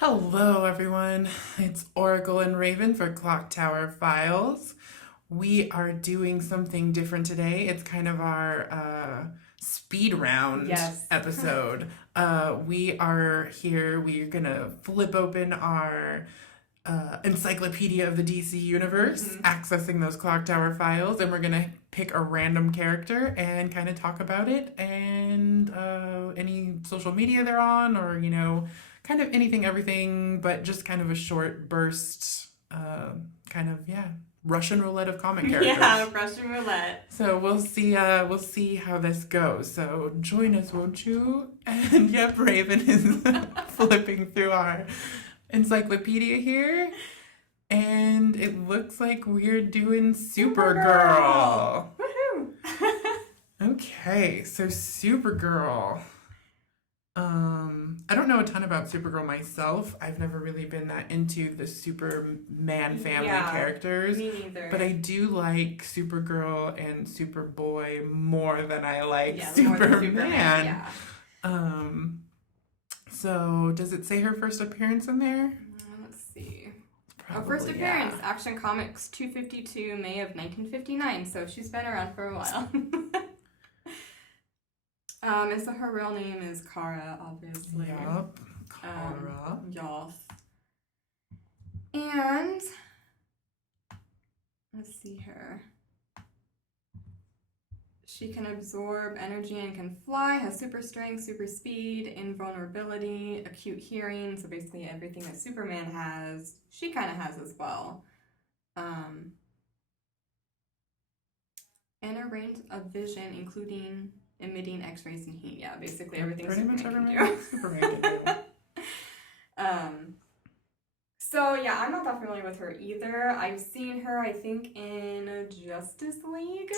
Hello, everyone. It's Oracle and Raven for Clock Tower Files. We are doing something different today. It's kind of our speed round Yes. episode. We are here. We're going to flip open our encyclopedia of the DC universe, accessing those Clock Tower files, and we're going to pick a random character and kind of talk about it and any social media they're on, or, kind of anything, everything, but just kind of a short burst, Russian roulette of comic characters. Yeah, Russian roulette. So we'll see how this goes. So join us, won't you? And yep, Raven is flipping through our encyclopedia here. And it looks like we're doing Supergirl. Woohoo! Okay, so Supergirl. I don't know a ton about Supergirl myself. I've never really been that into the Superman family characters. Me neither. But I do like Supergirl and Superboy more than I like Superman. So does it say her first appearance in there? Let's see. Probably, First appearance, Action Comics 252, May of 1959. So she's been around for a while. And so her real name is Kara, obviously. Yup, Kara. Yes. And let's see her. She can absorb energy and can fly, has super strength, super speed, invulnerability, acute hearing, so basically everything that Superman has, she kind of has as well. And a range of vision, including emitting X-rays and heat. Yeah, basically everything Pretty much Superman everything Superman can do. So yeah, I'm not that familiar with her either. I've seen her, I think, in Justice League.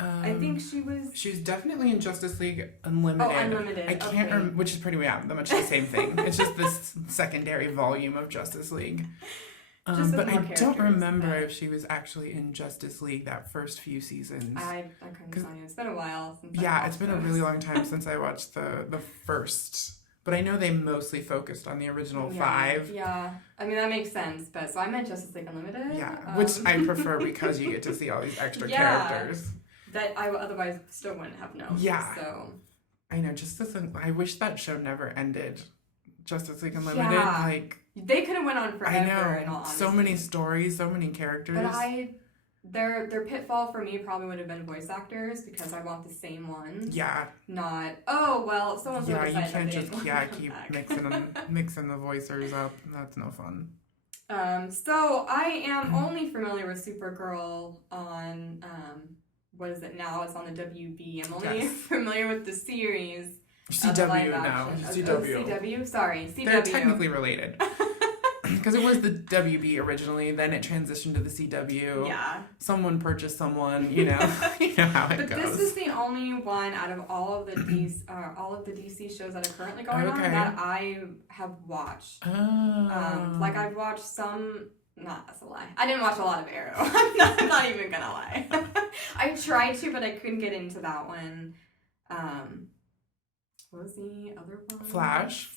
I think she was definitely in Justice League Unlimited. Oh, Unlimited. I can't remember, which is pretty much the same thing. It's just this secondary volume of Justice League. But I don't remember if she was actually in Justice League that first few seasons. I couldn't tell you. It's been a while since it's been a really long time since I watched the first. But I know they mostly focused on the original 5. Yeah, I mean, that makes sense. But so I meant Justice League Unlimited. Yeah, which I prefer because you get to see all these extra characters. That I otherwise still wouldn't have known. Yeah. So I know, I wish that show never ended. Justice League Unlimited, they could have went on forever. I know, in all honesty. so many stories, so many characters. But their pitfall for me probably would have been voice actors because I want the same ones. Yeah. Not someone's you can't just keep mixing the voicers up. That's no fun. So I am only familiar with Supergirl on what is it now? It's on the WB. I'm only familiar with the series. CW now. CW. CW? Sorry, CW. They're technically related. Because it was the WB originally, then it transitioned to the CW. Yeah. Someone purchased someone, you know how it goes. But this is the only one out of all of the DC shows that are currently going on that I have watched. Oh. I've watched some. Not that's a lie. I didn't watch a lot of Arrow. I'm not even gonna lie. I tried to, but I couldn't get into that one. What was the other one? Flash.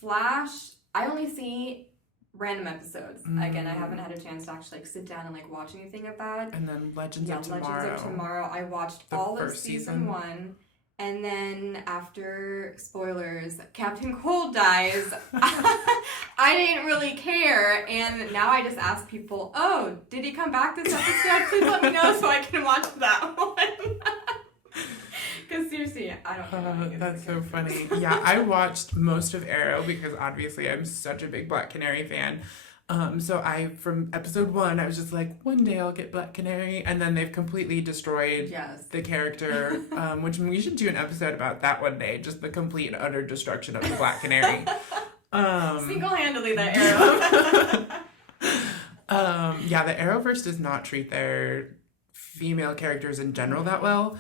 I only see random episodes. Again, I haven't had a chance to actually sit down and watch anything of that. And then Legends of Tomorrow. I watched all of season 1. And then after, spoilers, Captain Cold dies. I didn't really care. And now I just ask people, oh, did he come back this episode? Please let me know so I can watch that one. Because seriously, I don't know. That's so funny. Yeah, I watched most of Arrow because obviously I'm such a big Black Canary fan. So from episode 1, I was just like, one day I'll get Black Canary, and then they've completely destroyed the character, which we should do an episode about that one day, just the complete and utter destruction of the Black Canary. Single-handedly, the Arrow. The Arrowverse does not treat their female characters in general that well,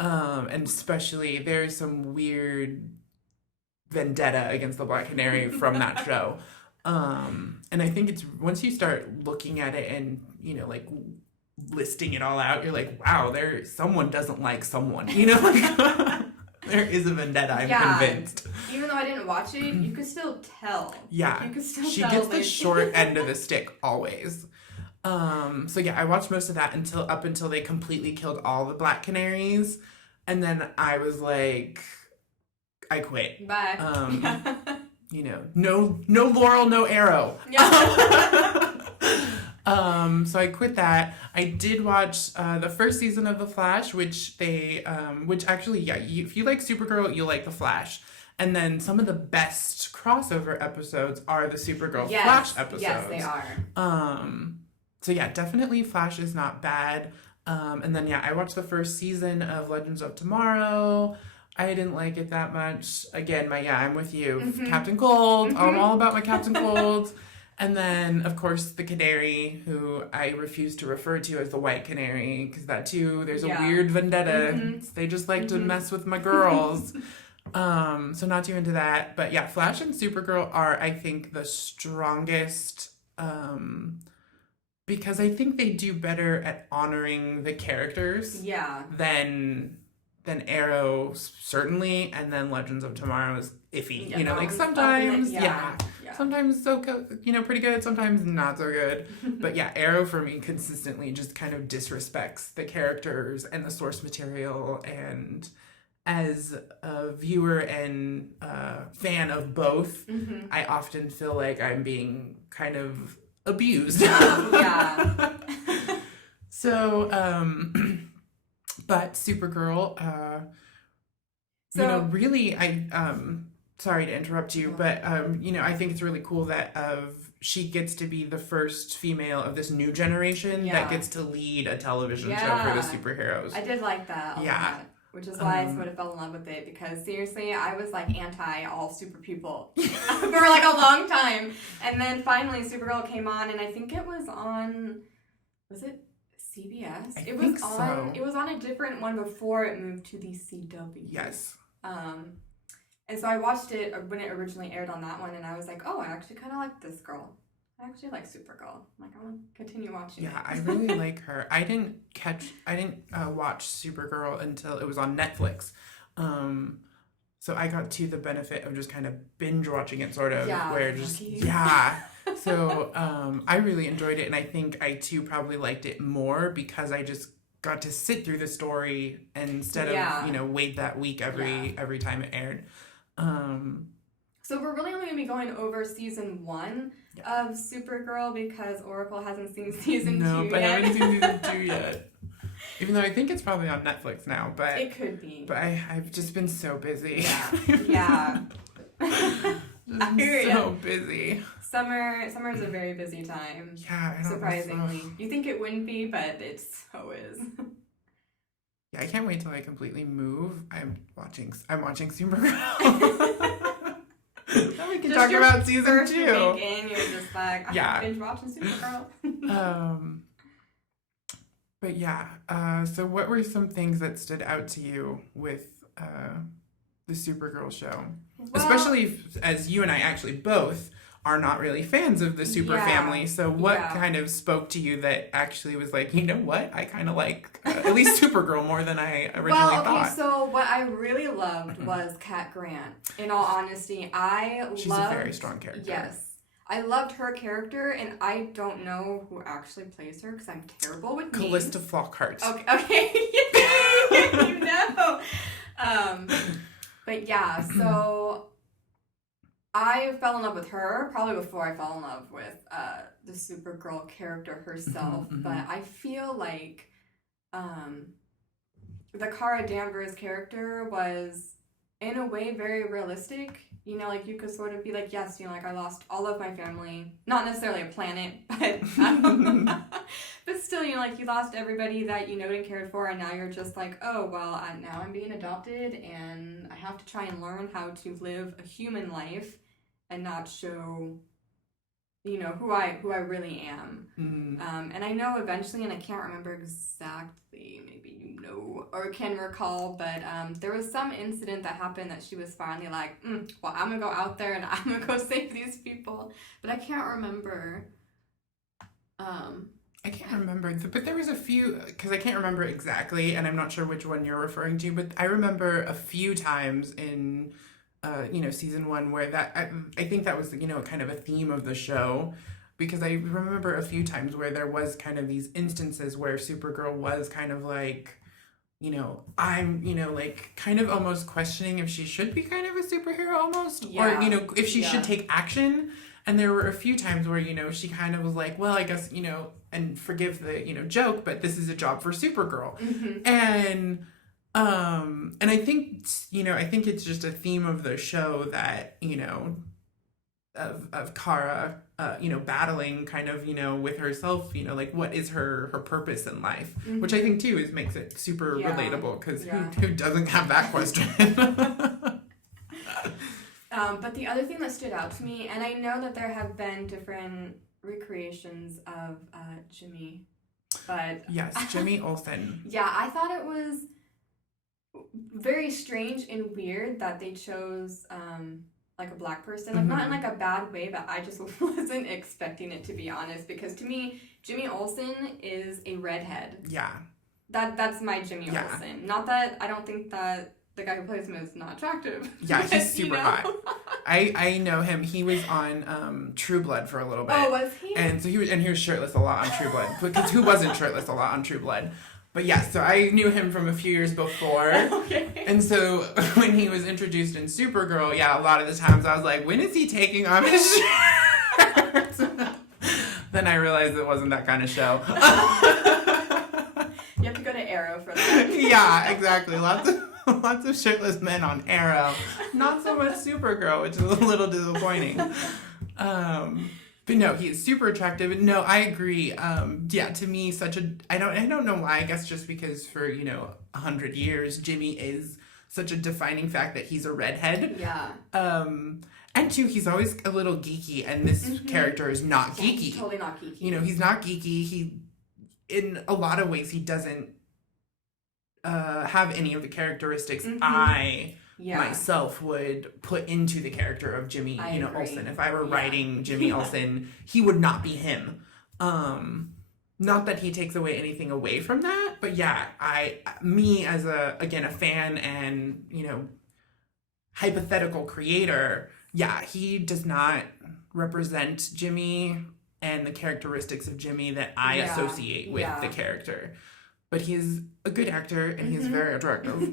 and especially there's some weird vendetta against the Black Canary from that show. And I think it's once you start looking at it and, listing it all out, you're like, wow, someone doesn't like someone, there is a vendetta, I'm convinced. Even though I didn't watch it, you could still tell. Yeah. You could still She tell. gets the short end of the stick always. So yeah, I watched most of that up until they completely killed all the black canaries. And then I was like, I quit. Bye. You know, no Laurel, no Arrow. Yeah. So I quit that. I did watch the first season of The Flash, which actually, yeah, if you like Supergirl, you'll like The Flash. And then some of the best crossover episodes are the Supergirl Flash episodes. Yes, they are. So yeah, definitely Flash is not bad. And then yeah, I watched the first season of Legends of Tomorrow. I didn't like it that much. Again, I'm with you. Mm-hmm. Captain Cold. Mm-hmm. I'm all about my Captain Cold. And then, of course, the Canary, who I refuse to refer to as the White Canary, because that too, there's a weird vendetta. Mm-hmm. They just like to mess with my girls. So not too into that. But yeah, Flash and Supergirl are, I think, the strongest, because I think they do better at honoring the characters. Yeah. Than Arrow, certainly, and then Legends of Tomorrow is iffy. Yeah, you know, like sometimes, yeah. sometimes pretty good, sometimes not so good. But yeah, Arrow for me consistently just kind of disrespects the characters and the source material. And as a viewer and fan of both, I often feel like I'm being kind of abused. Yeah. So, but Supergirl, really, sorry to interrupt you, but, I think it's really cool that she gets to be the first female of this new generation that gets to lead a television show for the superheroes. I did like that a lot, which is why I sort of fell in love with it, because seriously, I was like anti all super people for like a long time. And then finally Supergirl came on, and I think it was on, was it CBS? It was on a different one before it moved to the CW. Yes. And so I watched it when it originally aired on that one, and I was like, oh, I actually kind of like this girl. I actually like Supergirl. I'm like, I want to continue watching it. Yeah, I really like her. I didn't watch Supergirl until it was on Netflix. So I got to the benefit of just kind of binge watching it, sort of, where just, So I really enjoyed it, and I think I too probably liked it more because I just got to sit through the story instead of wait that week every time it aired. So we're really only going to be going over season 1 of Supergirl because Oracle hasn't seen season 2 yet. No, but I haven't seen season 2 yet. Even though I think it's probably on Netflix now, but it could be. But I've just been so busy. Yeah. So busy. Summer is a very busy time. Yeah, I know. Surprisingly. You think it wouldn't be, but it so is. Yeah, I can't wait till I completely move. I'm watching Supergirl. Then we can talk about season 2. Week in, you're just like, I'm binge watching Supergirl. But yeah, so what were some things that stood out to you with the Supergirl show? Well, especially as you and I actually both are not really fans of the super family. So what kind of spoke to you that actually was like, you know what? I kind of like at least Supergirl more than I originally thought. So what I really loved was Cat Grant. In all honesty, she's a very strong character. Yes. I loved her character, and I don't know who actually plays her because I'm terrible with names. Callista Flockhart. Okay. You know. But yeah, so I fell in love with her probably before I fell in love with the Supergirl character herself. But I feel like the Kara Danvers character was, in a way, very realistic. You know, like, you could sort of be like, yes, you know, like, I lost all of my family. Not necessarily a planet, but but still, you know, like, you lost everybody that you know and cared for, and now you're just like, oh, well, now I'm being adopted, and I have to try and learn how to live a human life and not show, you know, who I really am. And I know eventually, and I can't remember exactly, maybe you know or can recall, but there was some incident that happened that she was finally like, well, I'm gonna go out there and I'm gonna go save these people. But I can't remember. I can't remember, but there was a few, because I can't remember exactly, and I'm not sure which one you're referring to, but I remember a few times in season 1, where I think that was, kind of a theme of the show, because I remember a few times where there was kind of these instances where Supergirl was kind of like, I'm, like kind of almost questioning if she should be kind of a superhero almost, or, if she should take action. And there were a few times where, she kind of was like, well, I guess, and forgive the, joke, but this is a job for Supergirl. Mm-hmm. And I think, I think it's just a theme of the show that, of Kara, battling kind of, with herself, like what is her purpose in life, mm-hmm. which I think too makes it super relatable, because who doesn't have that question? But the other thing that stood out to me, and I know that there have been different recreations of Jimmy, but yes, Jimmy Olsen. Yeah, I thought it was very strange and weird that they chose like a black person, like not in like a bad way, but I just wasn't expecting it, to be honest, because to me Jimmy Olsen is a redhead. Yeah, that's my Jimmy Olsen. Not that I don't think that the guy who plays him is not attractive. Yeah, he's super hot. I know him. He was on True Blood for a little bit. Oh, was he? And so he was shirtless a lot on True Blood, because who wasn't shirtless a lot on True Blood? But yeah, so I knew him from a few years before. Okay. And so when he was introduced in Supergirl, a lot of the times I was like, when is he taking off his shirt? Then I realized it wasn't that kind of show. You have to go to Arrow for that. Yeah, exactly. Lots of shirtless men on Arrow. Not so much Supergirl, which is a little disappointing. But no, he's super attractive. No, I agree. To me, I don't know why. I guess just because for 100 years, Jimmy is such a defining fact that he's a redhead. Yeah. And two, he's always a little geeky, and this character is not geeky. He's totally not geeky. He's not geeky. He, in a lot of ways, he doesn't have any of the characteristics I myself would put into the character of Jimmy, Olsen. If I were writing Jimmy Olsen, he would not be him. Not that he takes anything away from that, but me as a fan and, hypothetical creator, he does not represent Jimmy and the characteristics of Jimmy that I associate with the character. But he's a good actor, and he's very attractive.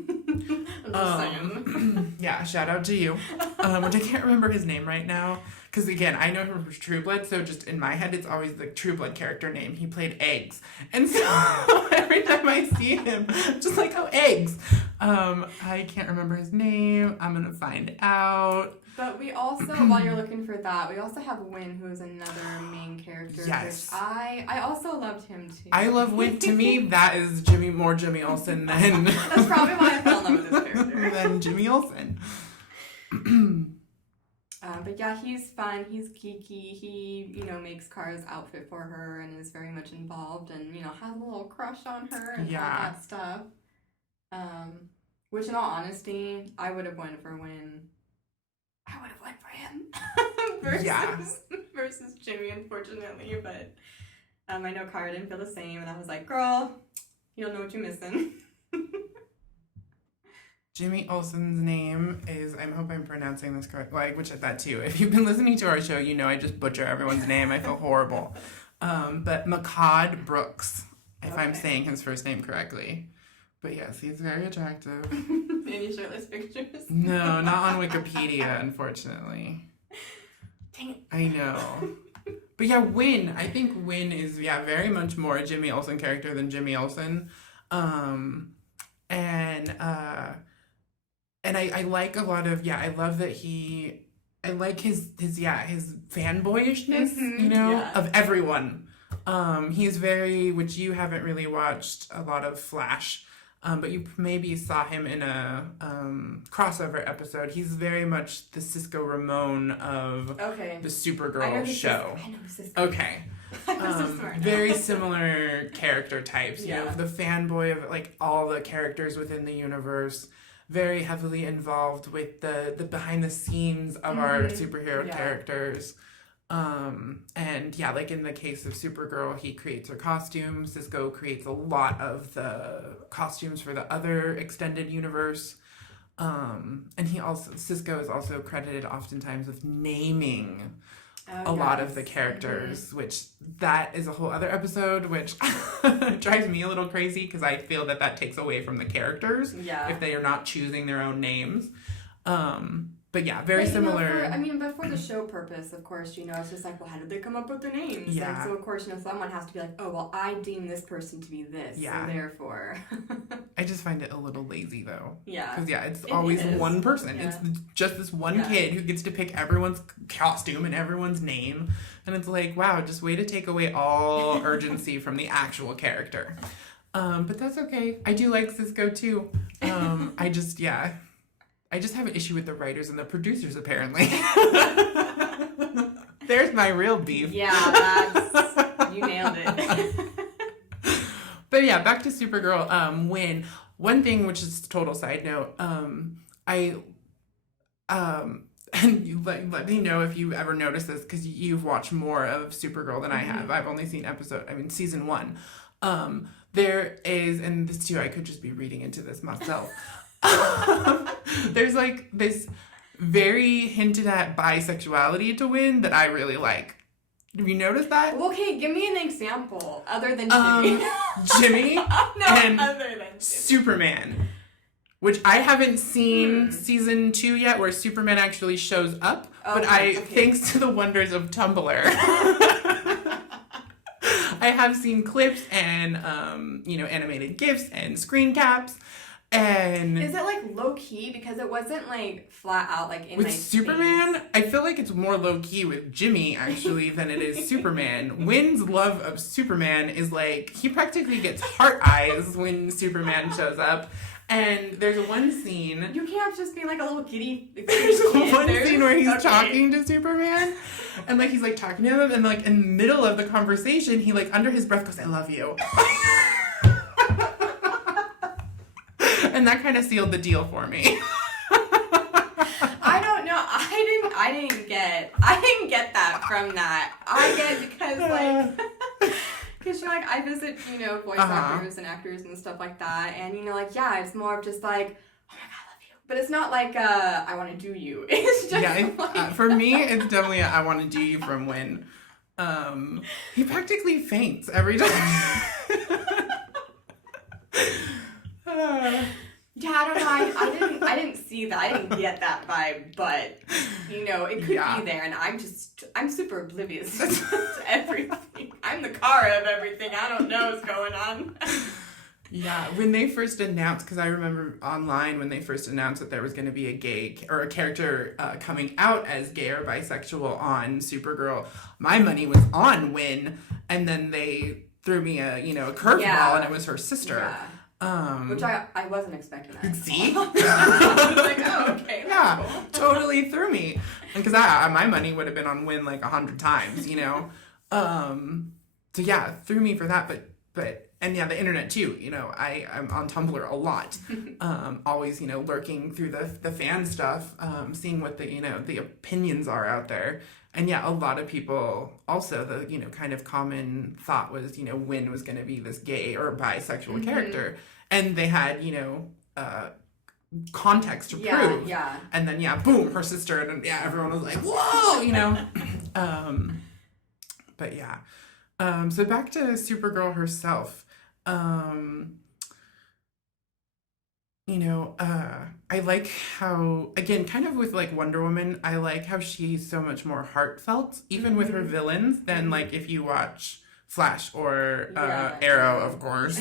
Shout out to you. Which I can't remember his name right now. Because, again, I know him from True Blood, so just in my head, it's always the True Blood character name. He played Eggs. And so every time I see him, I'm just like, oh, Eggs. I can't remember his name. I'm going to find out. But we also, while you're looking for that, we also have Win, who is another main character. Yes. Which I also loved him, too. I love Win. To me, that is more Jimmy Olsen than... That's probably why I fell in love with this character. Than Jimmy Olsen. But yeah, he's fun. He's geeky. He, makes Kara's outfit for her and is very much involved and, has a little crush on her and all that stuff. Which, in all honesty, I would have went for Win. I would have went for him versus Jimmy, unfortunately. But I know Kara didn't feel the same, and I was like, girl, you don't know what you're missing. Jimmy Olsen's name is, I hope I'm pronouncing this correct, which at that too. If you've been listening to our show, I just butcher everyone's name. I feel horrible. But Makad Brooks, if I'm saying his first name correctly. But yes, he's very attractive. Any shirtless pictures? No, not on Wikipedia, unfortunately. Dang it. I know. But Win. I think Win is, very much more a Jimmy Olsen character than Jimmy Olsen. And I like a lot of, I love that I like his fanboyishness, of everyone. He's very, which you haven't really watched a lot of Flash, but you maybe saw him in a crossover episode. He's very much the Cisco Ramon of the Supergirl show. I know Cisco. Okay. Very similar character types. The fanboy of all the characters within the universe. Very heavily involved with the behind the scenes of our superhero characters. And like in the case of Supergirl, he creates her costumes. Cisco creates a lot of the costumes for the other extended universe. And Cisco is also credited oftentimes with naming a Oh, lot yes. of the characters, which that is a whole other episode, which drives me a little crazy because I feel that takes away from the characters if they are not choosing their own names. But yeah, very similar. But for the show purpose, of course, it's just like, well, how did they come up with their names? Yeah. So, of course, someone has to be like, oh, well, I deem this person to be this, so therefore. I just find it a little lazy, though. Yeah. Because, it's always one person. Yeah. It's just this one kid who gets to pick everyone's costume and everyone's name. And it's like, wow, just way to take away all urgency from the actual character. But that's okay. I do like Cisco, too. I just have an issue with the writers and the producers, apparently. There's my real beef. Yeah, you nailed it. But yeah, back to Supergirl. One thing, which is a total side note, and you let me know if you ever noticed this, because you've watched more of Supergirl than I have. I've only seen season 1. There is, and this too, I could just be reading into this myself. There's like this very hinted at bisexuality to Win that I really like. Have you noticed that? Okay, give me an example other than Jimmy. Jimmy and other than Jimmy. Superman, which I haven't seen season 2 yet, where Superman actually shows up. Thanks to the wonders of Tumblr, I have seen clips and animated GIFs and screen caps. And is it like low key, because it wasn't like flat out like in with my Superman? face. I feel like it's more low key with Jimmy actually than it is Superman. Wynn's love of Superman is like he practically gets heart eyes when Superman shows up. And there's one scene. You can't just be like a little kitty. There's one scene where he's talking to Superman, and like he's like talking to him, and like in the middle of the conversation, he like under his breath goes, "I love you." And that kind of sealed the deal for me. I don't know. I didn't get that from that. I get because like I visit voice actors and actors and stuff like that, and it's more of just like, oh my god, I love you. But it's not like I want to do you. It's just for me, it's definitely I want to do you from Wynn. He practically faints every time. Yeah, I don't know. I didn't see that. I didn't get that vibe, but it could be there, and I'm super oblivious to everything. I'm the Kara of everything. I don't know what's going on. Yeah, when they first announced, because I remember online when they first announced that there was going to be a gay or a character coming out as gay or bisexual on Supergirl, my money was on Wynn, and then they threw me a curveball, and it was her sister. Yeah. Which I wasn't expecting that. See? I was like, oh, okay. Yeah, Cool. totally threw me. Because my money would have been on Wynn like 100 times, So yeah, threw me for that. But and yeah, the internet too. I'm on Tumblr a lot. Always, lurking through the fan stuff, seeing what the opinions are out there. And yeah, a lot of people also, the kind of common thought was, Wynn was going to be this gay or bisexual character. And they had, context to prove. Yeah. And then, boom, her sister, and everyone was like, whoa, But yeah. So back to Supergirl herself. I like how, again, kind of with like Wonder Woman, I like how she's so much more heartfelt, even with her villains, than like if you watch Flash or Arrow, of course.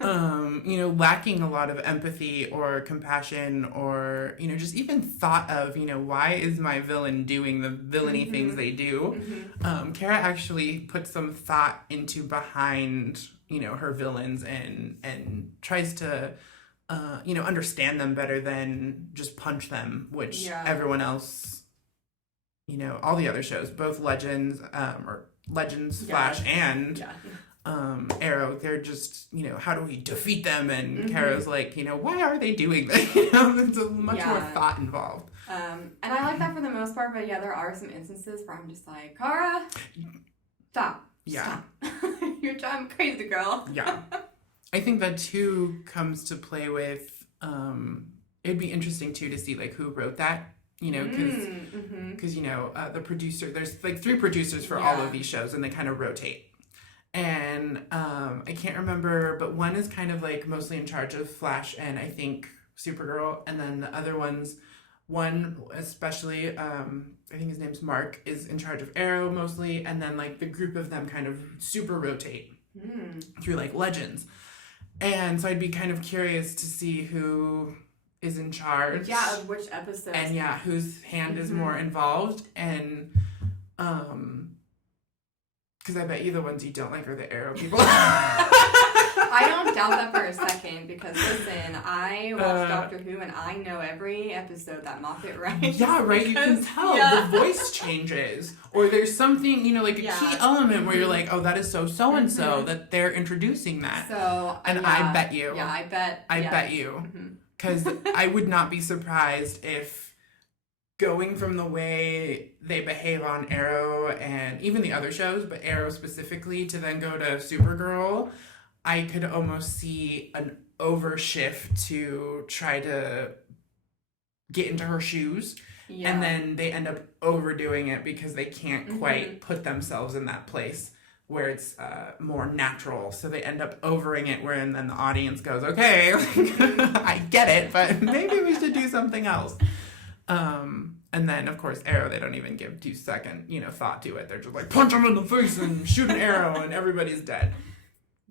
Lacking a lot of empathy or compassion or, just even thought of, why is my villain doing the villainy things they do? Kara actually put some thought into behind, her villains and tries to understand them better than just punch them, which everyone else, all the other shows, both Legends, Flash, and Arrow, they're just, how do we defeat them? And Kara's like, why are they doing that? There's a much more thought involved. And I like that for the most part, but there are some instances where I'm just like, Kara, stop. Yeah. Stop. You're driving crazy, girl. Yeah. I think that too comes to play with it'd be interesting too to see like who wrote that, because the producer, there's like 3 producers for all of these shows, and they kind of rotate. And I can't remember, but one is kind of like mostly in charge of Flash and I think Supergirl, and then the other one especially, I think his name's Mark, is in charge of Arrow mostly, and then like the group of them kind of super rotate through like Legends. And so I'd be kind of curious to see who is in charge. Yeah, of which episode. And whose hand is more involved. And because I bet you the ones you don't like are the Arrow people. I don't doubt that for a second, because listen, I watch Doctor Who and I know every episode that Moffat writes. Yeah, right. You can tell the voice changes, or there's something, like a key element where you're like, oh, that is so and so that they're introducing that. So, and I bet you. Yeah, I bet. I bet you, because I would not be surprised if going from the way they behave on Arrow and even the other shows, but Arrow specifically, to then go to Supergirl, I could almost see an overshift to try to get into her shoes. Yeah. And then they end up overdoing it because they can't quite put themselves in that place where it's more natural. So they end up overing it, where and then the audience goes, okay, I get it, but maybe we should do something else. And then, of course, Arrow, they don't even give 2 second, thought to it. They're just like, punch him in the face and shoot an arrow and everybody's dead.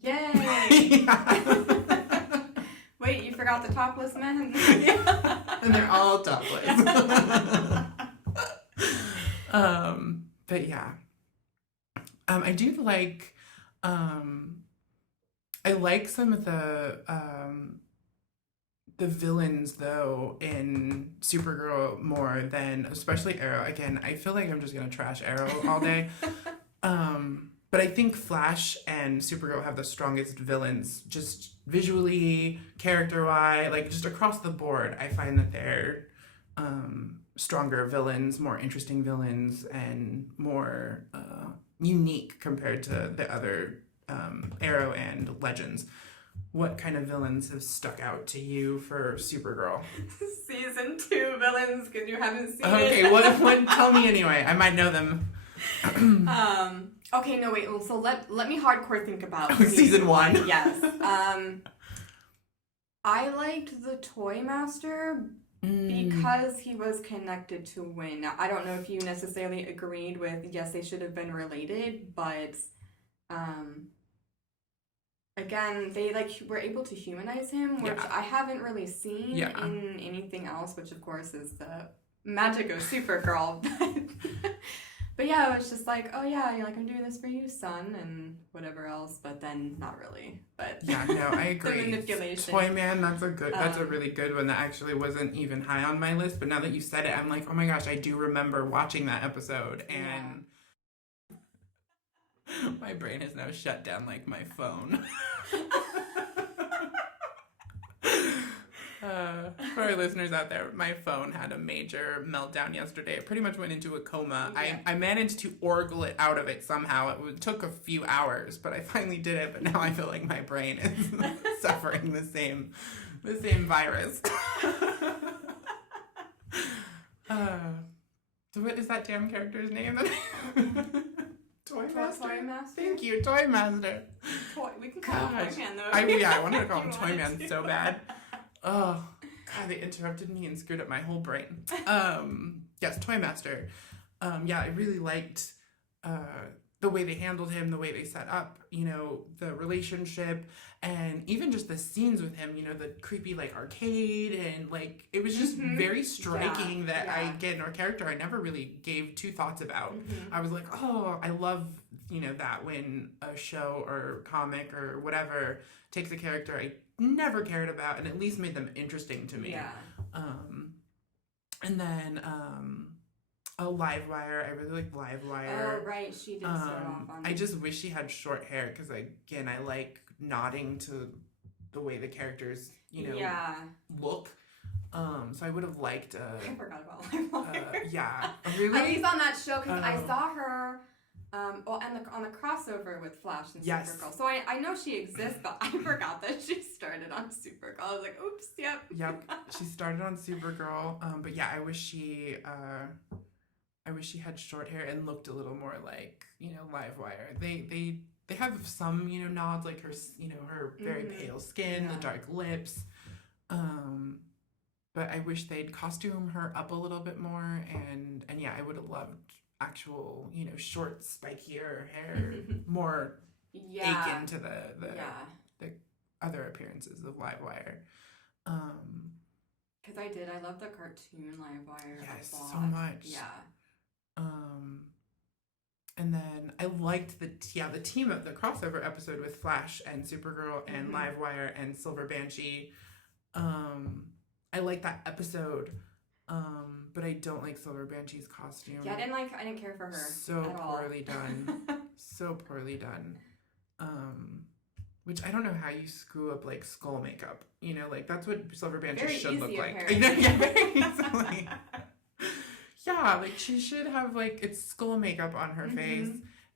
Yay! Wait, you forgot the topless men? And they're all topless. But yeah. I do like, I like some of the villains, though, in Supergirl more than, especially Arrow. Again, I feel like I'm just going to trash Arrow all day. But I think Flash and Supergirl have the strongest villains, just visually, character-wise, like just across the board. I find that they're stronger villains, more interesting villains, and more unique compared to the other Arrow and Legends. What kind of villains have stuck out to you for Supergirl? Season 2 villains, because you haven't seen it. Okay, what? Tell me anyway. I might know them. Okay, no, wait. So let me hardcore think about season 1. Yes. I liked the Toy Master because he was connected to Winn. Now, I don't know if you necessarily agreed with, yes, they should have been related, but again, they were able to humanize him, which I haven't really seen in anything else, which of course is the magic of Supergirl. But yeah, it was just like, oh yeah, you're like, I'm doing this for you, son, and whatever else, but then not really. But yeah, no, I agree. The manipulation. Toy Man, that's a really good one that actually wasn't even high on my list, but now that you said it, I'm like, oh my gosh, I do remember watching that episode, and my brain is now shut down like my phone. For our listeners out there, my phone had a major meltdown yesterday. It pretty much went into a coma. Yeah. I managed to orgle it out of it somehow. It took a few hours, but I finally did it. But now I feel like my brain is suffering the same virus. So what is that damn character's name? Toy Master? Toy Master? Thank you, Toy Master. We can call him Toy Man, though. I wanted to call him Toy Man so bad. Oh, God, they interrupted me and screwed up my whole brain. Yes, Toy Master. I really liked the way they handled him, the way they set up, the relationship, and even just the scenes with him, the creepy, arcade, and, it was just very striking that I get in our character I never really gave 2 thoughts about. I was like, oh, I love, that when a show or comic or whatever takes a character I never cared about and at least made them interesting to me. Yeah. And then Livewire. I really like Livewire. Oh, right. She did start off on I just wish she had short hair because, again, I like nodding to the way the characters, look. So I would have liked... I forgot about Livewire. Yeah. Really? At least on that show, because I saw her and on the crossover with Flash and Yes. Supergirl. So I know she exists, but I forgot that she started on Supergirl. I was like, oops, yep. Yep. She started on Supergirl. But yeah, I wish she had short hair and looked a little more like, Livewire. They have some, nods, like her, her very pale skin, the dark lips. But I wish they'd costume her up a little bit more, and yeah, I would have loved actual, short, spikier hair, more akin to the other appearances of Livewire. Because I love the cartoon Livewire. Yes, so much. Yeah. And then I liked the team up, the crossover episode with Flash and Supergirl and Livewire and Silver Banshee. I like that episode, but I don't like Silver Banshee's costume. Yeah, I didn't care for her. So at poorly all. done. So poorly done. Which I don't know how you screw up like skull makeup. That's what Silver Banshee Very should look easy, like. apparently. Yeah, very easily. Yeah, like she should have like it's skull makeup on her face,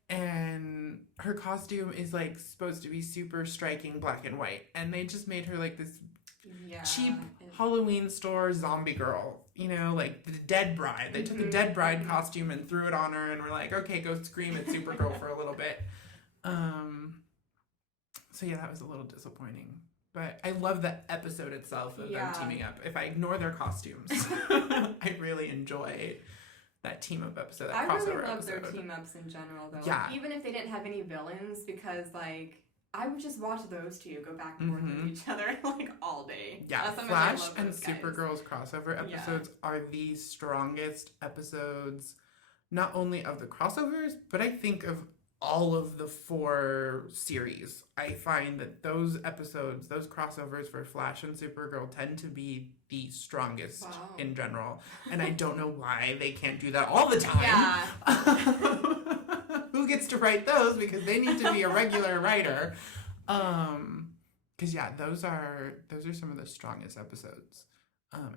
and her costume is like supposed to be super striking black and white, and they just made her like this cheap Halloween store zombie girl, like the Dead Bride. They took the Dead Bride costume and threw it on her, and were like, okay, go scream at Supergirl for a little bit. So yeah, that was a little disappointing. But I love the episode itself of them teaming up. If I ignore their costumes, I really enjoy that team up episode. That I crossover really love episode. their team ups in general, though. Yeah. Even if they didn't have any villains, because I would just watch those two go back and forth with each other all day. Yeah, That's how much I Flash love and those guys. Supergirl's crossover episodes are the strongest episodes, not only of the crossovers, but I think of all of the 4 series. I find that those episodes, those crossovers for Flash and Supergirl tend to be the strongest in general. And I don't know why they can't do that all the time. Yeah. Who gets to write those? Because they need to be a regular writer. Because those are some of the strongest episodes.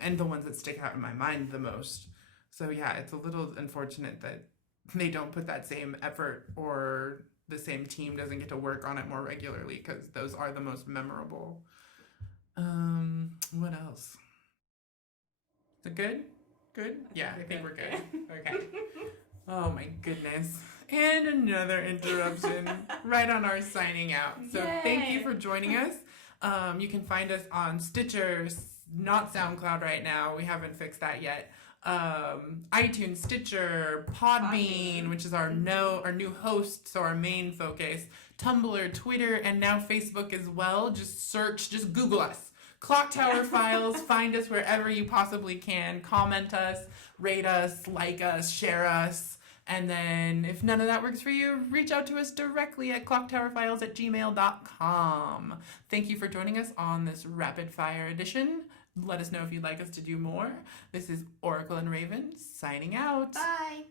And the ones that stick out in my mind the most. So yeah, it's a little unfortunate that they don't put that same effort, or the same team doesn't get to work on it more regularly, because those are the most memorable. What else? Is it good? Good? Yeah, I think we're good. Okay. Oh my goodness. And another interruption right on our signing out. So thank you for joining us. You can find us on Stitcher, not SoundCloud right now. We haven't fixed that yet. iTunes, Stitcher, Podbean, which is our new host, so our main focus, Tumblr, Twitter, and now Facebook as well. Just Google us. Clock Tower Files. Find us wherever you possibly can. Comment us, rate us, like us, share us. And then if none of that works for you, reach out to us directly at clocktowerfiles@gmail.com. Thank you for joining us on this rapid fire edition. Let us know if you'd like us to do more. This is Oracle and Raven signing out. Bye.